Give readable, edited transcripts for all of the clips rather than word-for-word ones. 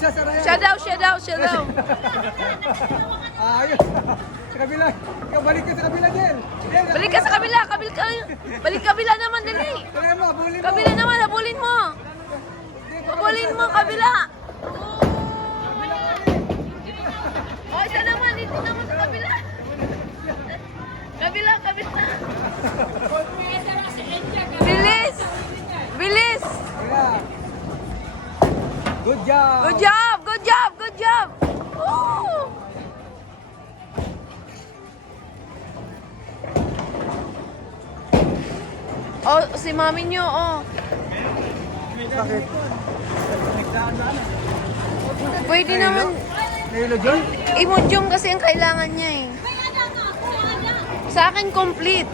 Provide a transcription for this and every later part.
siya sa raya. Siya daw, siya daw, siya daw. Ayun. Sa kabila. Ikaw, balik ka sa kabila, Del. Balik ka sa kabila, balik kabila naman, dali. Tara mo, abulin mo. Kabila naman, habulin mo. Habulin mo, kabila. Oh, isa naman, dito naman sa kabila. Kabila, kabila. Bilis! Bilis! Ayan. Good job. Good job! Good job! Good job! Woo! Oh, si mami nyo, oh. Bakit? Pwede naman. Nahilo, John? Imodium kasi ang kailangan niya eh. Sa akin, complete.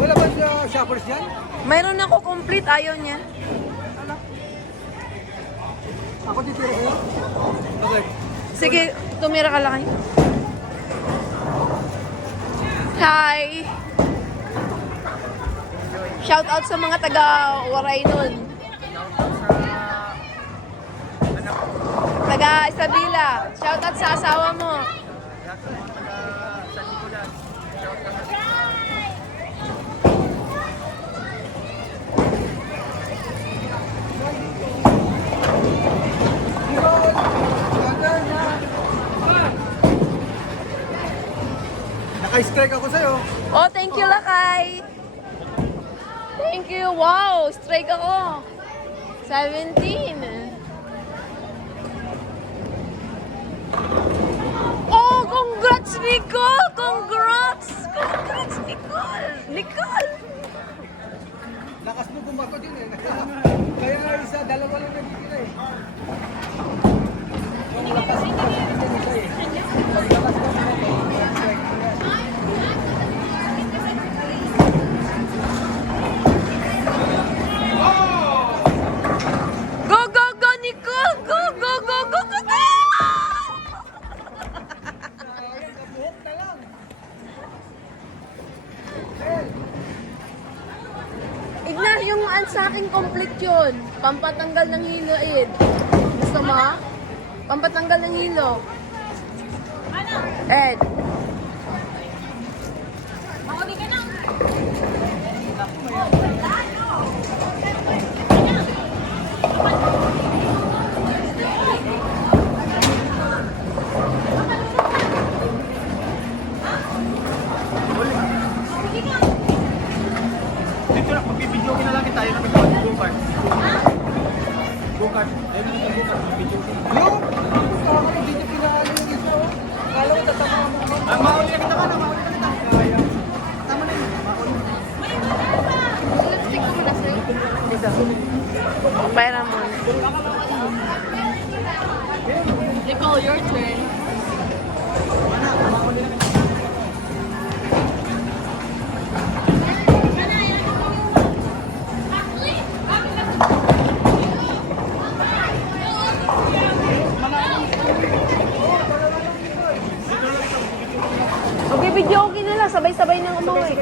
Wala ba siya shoppers yan? Mayroon ako complete, ayaw niya. Ako titira kayo? Bakit? Sige, tumira ka lang kayo. Hi! Shout out sa mga taga Waray nun. Taga Isabela. Shout out sa asawa mo. Naka-strike ako sa'yo. Oh, thank you, Lakay. Thank you. Wow, strike ako. 17. Oh, congrats, Nicole! Congrats! Congrats, Nicole! Nicole! Lakas mo bumato din eh. Kaya nga isa, dalawa lang nagkikita eh. Yung lakas mo din isa eh. Pag lakas mo strike mo yan. Go, go, go, Nicole! Go, go, go, go, go, go! Buhok na lang. Ignar, yung sa akin complete yun. Pampatanggal ng hilo, Ed. Gusto mo? Pampatanggal ng hilo. Ed. Mahuli ka na. Dito na, magbibidyokin na lang tayo na go-kart. Go-kart. Ayun na yung go-kart, magbibidyokin. Yung? Gusto ako na dito pinahali yung isa. Kala ko tatama mo. Mahuli na kita ka na, mahuli na kita. Kaya. Tama na yun. Lipstick ko muna, sir. Pera mo. Nicole, your turn. Magbibidyokin na lang, sabay-sabay nang umuwi.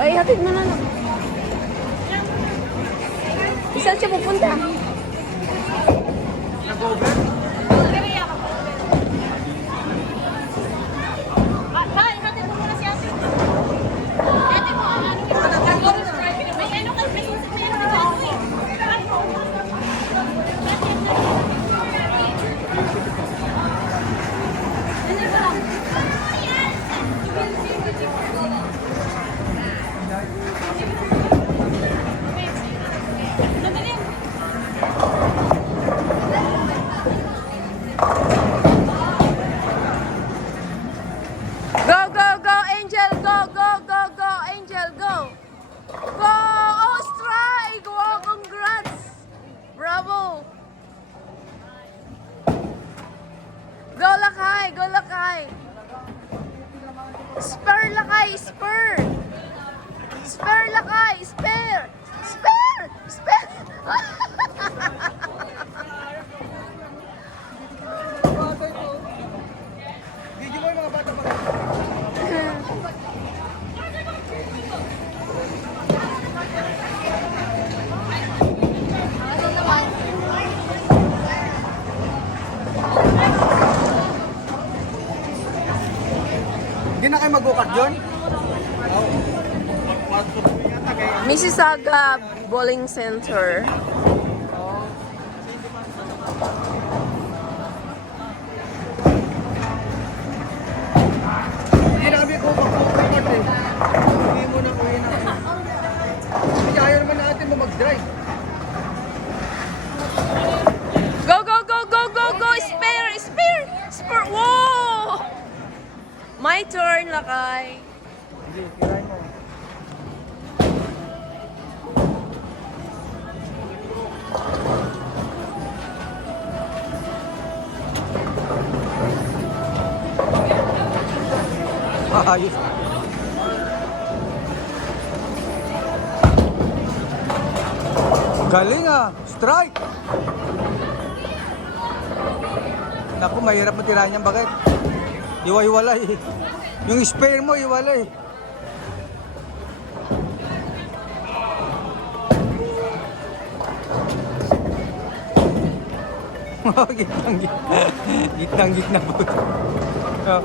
Ay, hatid mo na lang. Saan siya pupunta? Nag-over? Hatid mo muna si Ate. Ate mo, ano yung may ano ka, may ano ka ako eh. Go, go, go, Angel! Go, go, go, go, Angel! Go! Go! Oh, strike! Wow, congrats! Bravo! Go, Lakay! Go, Lakay! Spur, Lakay! Spur! Spur, Lakay! Spur! Spur! Spur! Video mo yung mga bata pa. Apat yun? Mississauga Bowling Center. Sinabi ko mag-report eh. Hindi mo na uwi na. Hindi ayaw naman natin mo mag-drive. Go, go, go, go, go, go! Spare! Spare! Spare! Whoa! My turn, Lakay. Hindi, tirahin mo. Ayos. Galing ah, strike. Naku, mahirap matirahan yan. Bakit? Iwa-iwalay. Yung spare mo, iwalay. Gitnang-gitna. Gitnang-gitna po. Oh.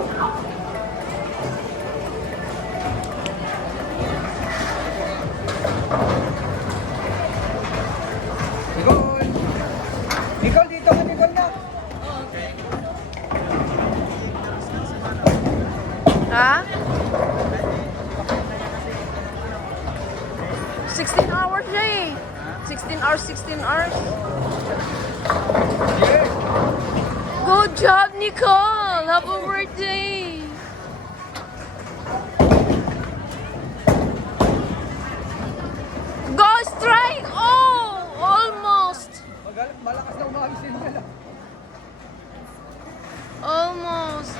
Nicole! Nicole, dito ka, Nicole na. Ha? 16 hours siya eh. 16 hours, 16 hours. Yes. Good job, Nicole! Happy birthday! Go strike! Oh! Almost! Malakas na umahis yun nila. Almost!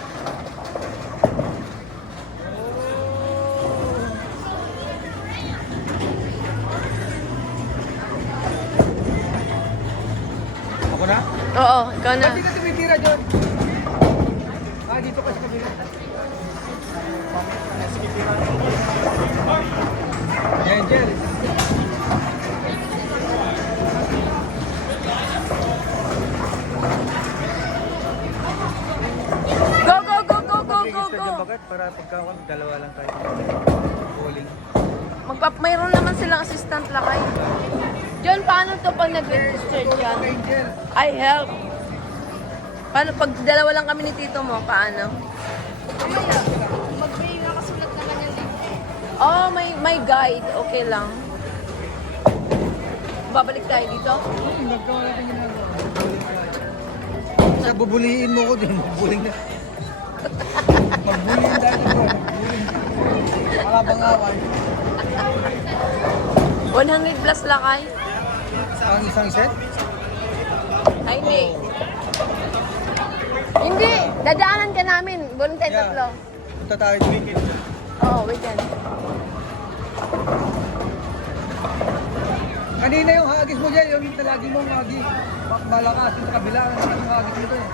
Ako na? Oo, ikaw na. Ba't di ka tumitira dyan? Ah, dito ka sa kabila. Angel. Go, go, go, go, go, go, go! Bakit? Para pagkawan, dalawa lang tayo. Bowling. Mayroon naman silang assistant lakay. John, paano to pag nag-register dyan? Angel. I help. Paano pag dalawa lang kami ni tito mo, paano? Mag-may nakasulat na lang yung libre. Oh, may guide. Okay lang. Babalik tayo dito? Nagkawa natin ginagawa. Sa bubuliin mo ko din. Bubuling na. Magbuliin tayo na bro. Magbuliin. Malabang away. 100 plus lakay? Ang isang set? Ay, hindi. Hindi! Dadaanan ka namin. Bulong tayo tatlo. Punta tayo weekend. Oo, weekend. Kanina yung hagis mo dyan, yung lagi mong hagis. Malakas yung sa kabila. Ang hagis mo to eh.